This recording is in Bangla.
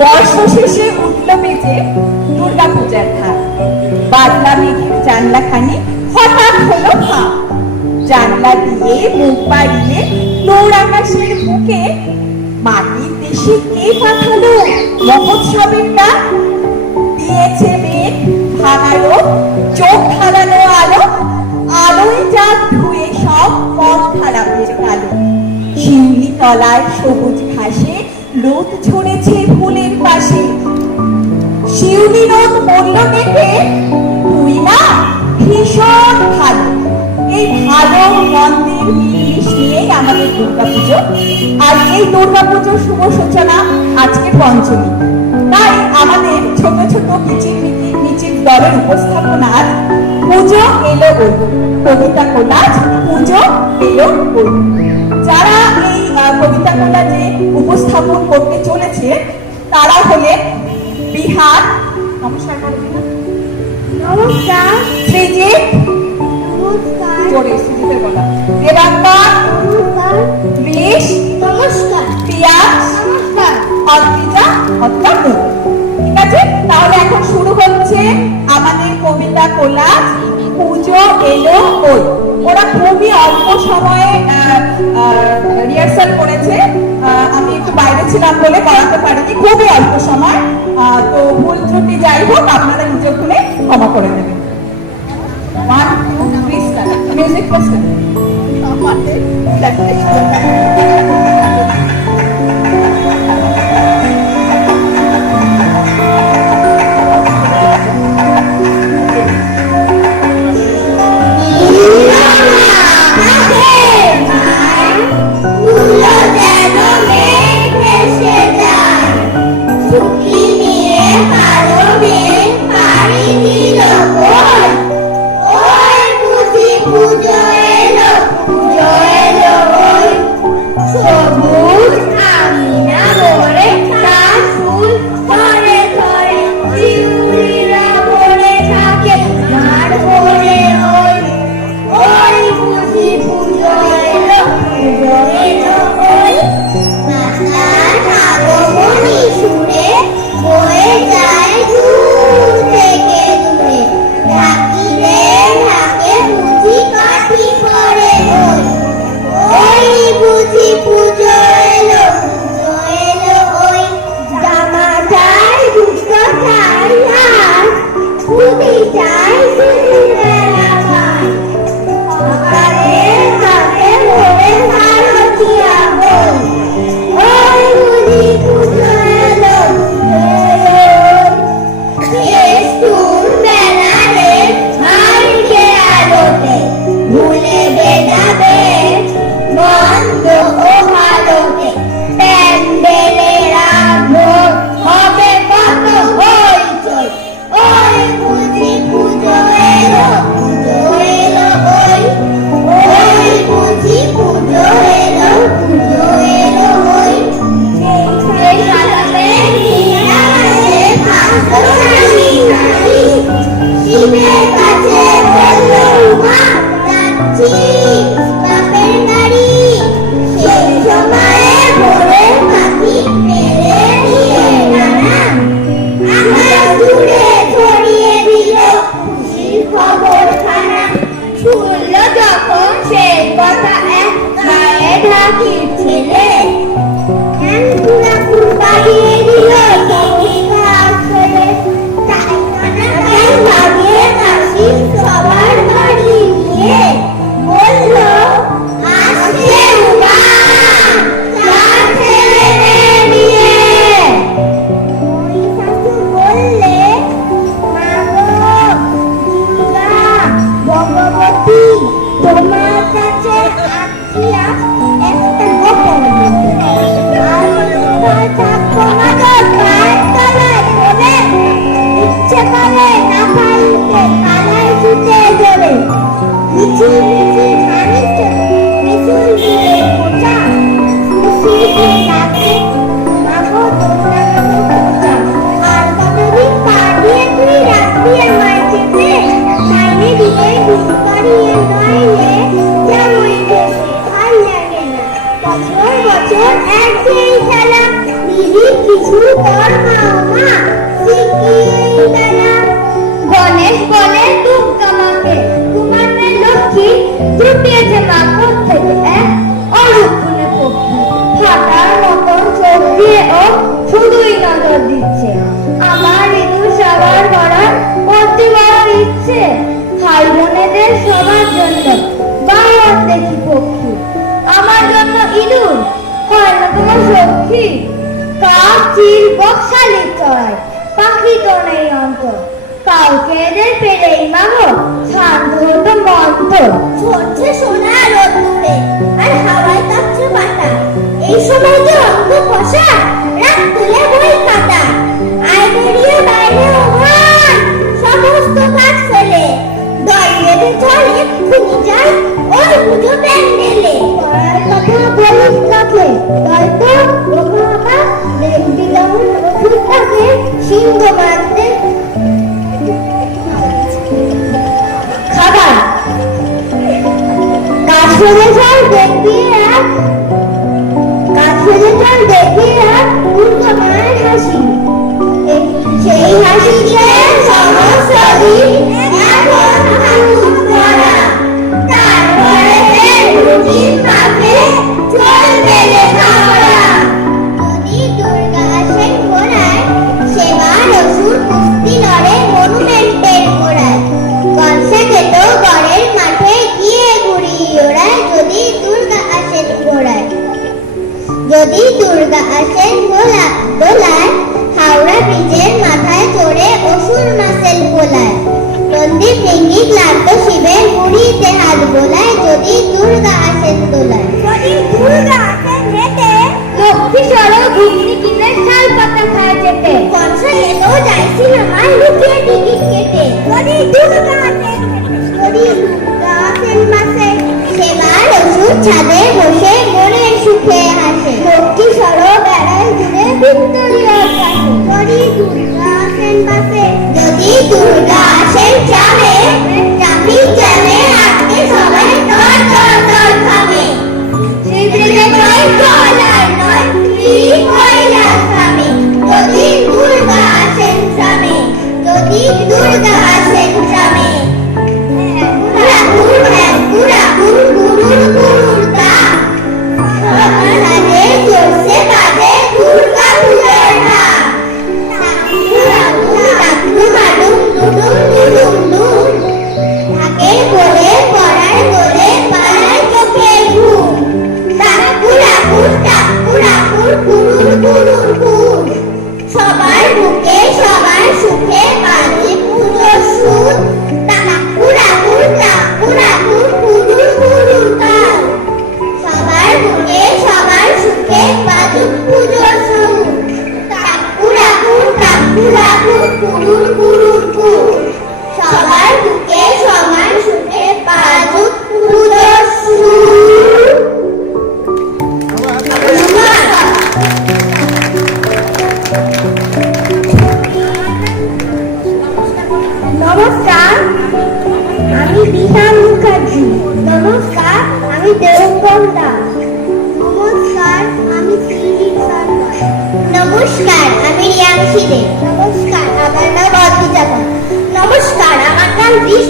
বর্ষ শেষে উঠল মেঝে দুর্গা পূজার ধার। বাদলা মেঘের জানলাখানি হঠাৎ হলো ফা জানলা দিয়ে মুখ বাড়িয়ে নৌর আকাশের বুকে, মাটির দেশে কে পাঠালো মহোৎসবের ডাক? দিয়েছে মেঘ ভাঙালো, চোখ হারানো আলো, আলোয় চাঁদ ধুয়ে সব পথ খারাপের কালো। শিউলি তলায় সবুজ ঘাসে রোদ ঝরেছে ফুলের পাশে। শিউলি রোদ বলল দেখে, তুই না ভীষণ ভালো। এই ভালো মন্দির মিলিশ নিয়েই আমাদের দুর্গাপুজো। আর এই দুর্গাপুজোর শুভ সূচনা, আজকে পঞ্চমী। তাই আমাদের ছোট ছোট কিচির মিচির দলের উপস্থাপনার পুজো এলো কবিতা কোলাজ, পুজো এলো যারা এই আহ, কবিতা কোলাজে উপস্থাপন করতে চলেছে তারা হলে বিহার নমস্কার নমস্কার। জোরে দেবাঙ্কর ঠিক আছে? তাহলে এখন শুরু হচ্ছে আমাদের কবিতা কোলাজ পুজো এলো ওই। ওরা খুবই অল্প সময়ে রিহার্সাল করেছে। আমি একটু বাইরে ছিলাম বলে করাতে পারিনি। খুবই অল্প সময়। তো ভুল ত্রুটি যাই হোক, আপনারা নিজের খুলে ক্ষমা করে দেবেন। মিউজিক শুনল সে কথা এক গায়ে ঢাকির ছেলে ভাই সবার জন্য। বারবার দেখি পক্ষী। আমার জন্য ইঁদুর। হয় তোমার সখী? কাক, চিল বকশালি চড়াই পাখি তো নেই অন্তর। কাউকে এদের পেরেই মাগো শান্ত হতো মন্ত ঝরছে সোনা রোদ্দুরে আর হাওয়ায় কাঁপছে পাতা এই সময় যে মায়ের হাসি সেই হাসিতে সমস্ত দিন এখন হাসুর যদি দুর্গা আসেন দোলা দোলায়, হাওড়া ব্রিজের মাথায় চড়ে অসুর মাসেল পোলায় নন্দী ভেঙ্গি ক্লান্ত লুকিয়ে অসুর ছাদে বসে সুখে হাসে লক্ষ্মী সড়ক বেড়ায় দূরে দুর্গা নমস্কার আমার নাম অর্পিতা পাল নমস্কার আমার নাম বিশ